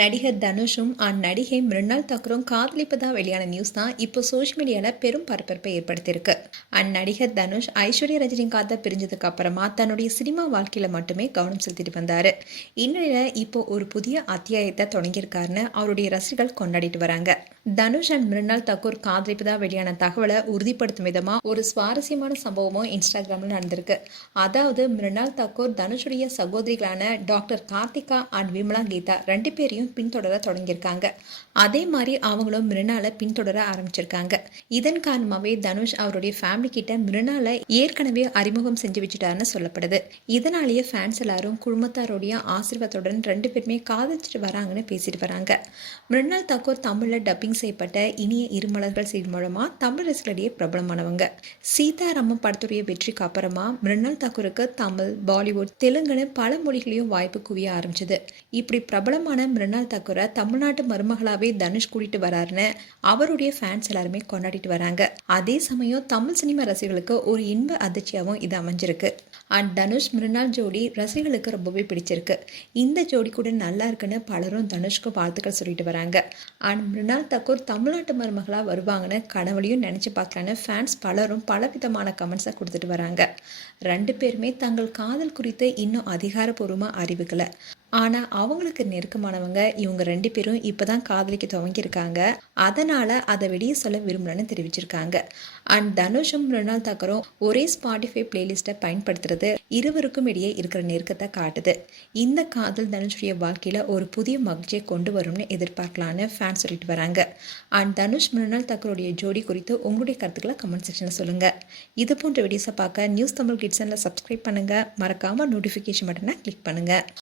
நடிகர் தனுஷும் நடிகை மிருணால் தாக்கூரும் காதலிப்பதா வெளியான நியூஸ் தான் இப்போ சோஷியல் மீடியாவில் பெரும் பரபரப்பை ஏற்படுத்தியிருக்கு. நடிகர் தனுஷ் ஐஸ்வர்யா ரஜினிகாந்தை பிரிஞ்சதுக்கு அப்புறமா தன்னுடைய சினிமா வாழ்க்கையில மட்டுமே கவனம் செலுத்திட்டு வந்தாரு. இந்நிலையில இப்போ ஒரு புதிய அத்தியாயத்தை தொடங்கியிருக்காருன்னு அவருடைய ரசிகர்கள் கொண்டாடிட்டு வராங்க. தனுஷ் மிருணால் தாக்கூர் காதலிப்பதா வெளியான தகவலை உறுதிப்படுத்தும் விதமா ஒரு சுவாரஸ்யமான சம்பவமும் இன்ஸ்டாகிராமில் நடந்திருக்கு. அதாவது மிருணால் தாக்கூர் தனுஷுடைய சகோதரிகளான டாக்டர் கார்த்திகா அண்ட் விமலா கீதா ரெண்டு பேரையும் பின்தொடர தொடங்கியிருக்காங்க. அதே மாதிரி அவங்களும் மிருணாலை பின்தொடர ஆரம்பிச்சிருக்காங்க. இதன் காரணமாவே தனுஷ் அவருடைய ஃபேமிலி கிட்ட மிருணாலை ஏற்கனவே அறிமுகம் செஞ்சு வச்சுட்டாருன்னு சொல்லப்படுது. இதனாலேயே ஃபேன்ஸ் எல்லாரும் குடும்பத்தாருடைய ஆசீர்வாதத்துடன் ரெண்டு பேருமே காதலிச்சுட்டு வராங்கன்னு பேசிட்டு வராங்க. மிருணால் தாக்கூர் தமிழ்ல டப்பிங் செய்யப்பட்ட இனிய இருமலர்கள் சீர் மூலமா தமிழ் ரசிகர்களிடையே பிரபலமானவங்க. சீதாராமம் படத்துடைய வெற்றிக்கு அப்புறமா மிருணால் தாக்கூருக்கு தமிழ், பாலிவுட், தெலுங்குன்னு பல மொழிகளையும் வாய்ப்பு குவிய ஆரம்பிச்சது. இப்படி பிரபலமான மிருணால் தாக்கூரை தமிழ்நாட்டு மருமகளாவே தனுஷ் கூட்டிட்டு வராருன்னு அவருடைய ஃபேன்ஸ் எல்லாருமே கொண்டாடிட்டு வராங்க. அதே சமயம் தமிழ் சினிமா ரசிகர்களுக்கு ஒரு இன்ப அதிர்ச்சியாகவும் இது அமைஞ்சிருக்கு. தனுஷ் மிருணால் ஜோடி ரசிகர்களுக்கு ரொம்பவே பிடிச்சிருக்கு. இந்த ஜோடி கூட நல்லா இருக்குன்னு பலரும் தனுஷ்க்கு வாழ்த்துக்கள் சொல்லிட்டு வராங்க. மிருணால் தாக்கூர் தமிழ்நாட்டு மருமகளா வருவாங்கன்னு கனவுலையும் நினைச்சு பார்க்கலான்னு ஃபேன்ஸ் பலரும் பலவிதமான கமெண்ட்ஸை கொடுத்துட்டு வராங்க. ரெண்டு பேருமே தங்கள் காதல் குறித்து இன்னும் அதிகாரப்பூர்வமா அறிவிக்கல. ஆனால் அவங்களுக்கு நெருக்கமானவங்க இவங்க ரெண்டு பேரும் இப்போ தான் காதலிக்க துவங்கியிருக்காங்க. அதனால் அதை வெளியே சொல்ல விரும்பலன்னு தெரிவிச்சிருக்காங்க. தனுஷும் மிருணால் தாக்கூரும் ஒரே ஸ்பாட்டிஃபை பிளேலிஸ்ட்டை பயன்படுத்துறது இருவருக்கும் இடையே இருக்கிற நெருக்கத்தை காட்டுது. இந்த காதல் தனுஷுடைய வாழ்க்கையில் ஒரு புதிய மகிழ்ச்சியை கொண்டு வரும்னு எதிர்பார்க்கலான்னு ஃபேன்ஸ் சொல்லிட்டு வராங்க. தனுஷ் மிருணால் தாக்கூருடைய ஜோடி குறித்து உங்களுடைய கருத்துக்களை கமெண்ட் செக்ஷனில் சொல்லுங்கள். இது போன்ற வீடியோஸை பார்க்க நியூஸ் தமிழ் கிட்ஸனில் சப்ஸ்கிரைப் பண்ணுங்கள். மறக்காமல் நோட்டிஃபிகேஷன் பட்டனை கிளிக் பண்ணுங்கள்.